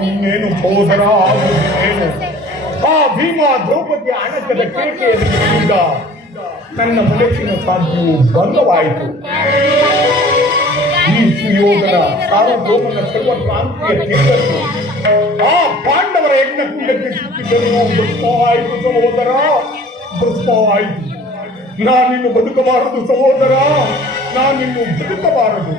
ನೀನೇನು ಸೋದರ ಆಗುವುದೇನು? ಆ ಭೀಮ ದ್ರೌಪದಿಯ ಅಣಕದ ಕೇಕೆಯಿಂದ ನನ್ನ ಮನಸ್ಸಿನ ಸಾಧ್ಯವು ಭಂಗವಾಯಿತು. ಈ ಸುಯೋಧನ ಸಾರ್ವಭೌಮನ ಸರ್ವಕ್ರಾಂತಿಯ ತೇಜಸ್ಸು ಆ ಪಾಂಡವರ ಯಜ್ಞಕುಂಡಕ್ಕೆ ಸಿಕ್ಕಿದ್ದರೂ ಭಸ್ಮವಾಯಿತು ಸಹೋದರ, ಭಸ್ಮವಾಯಿತು. ನಾನಿನ್ನು ಬದುಕಬಾರದು ಸಹೋದರ, ನಾನಿನ್ನು ಬದುಕಬಾರದು.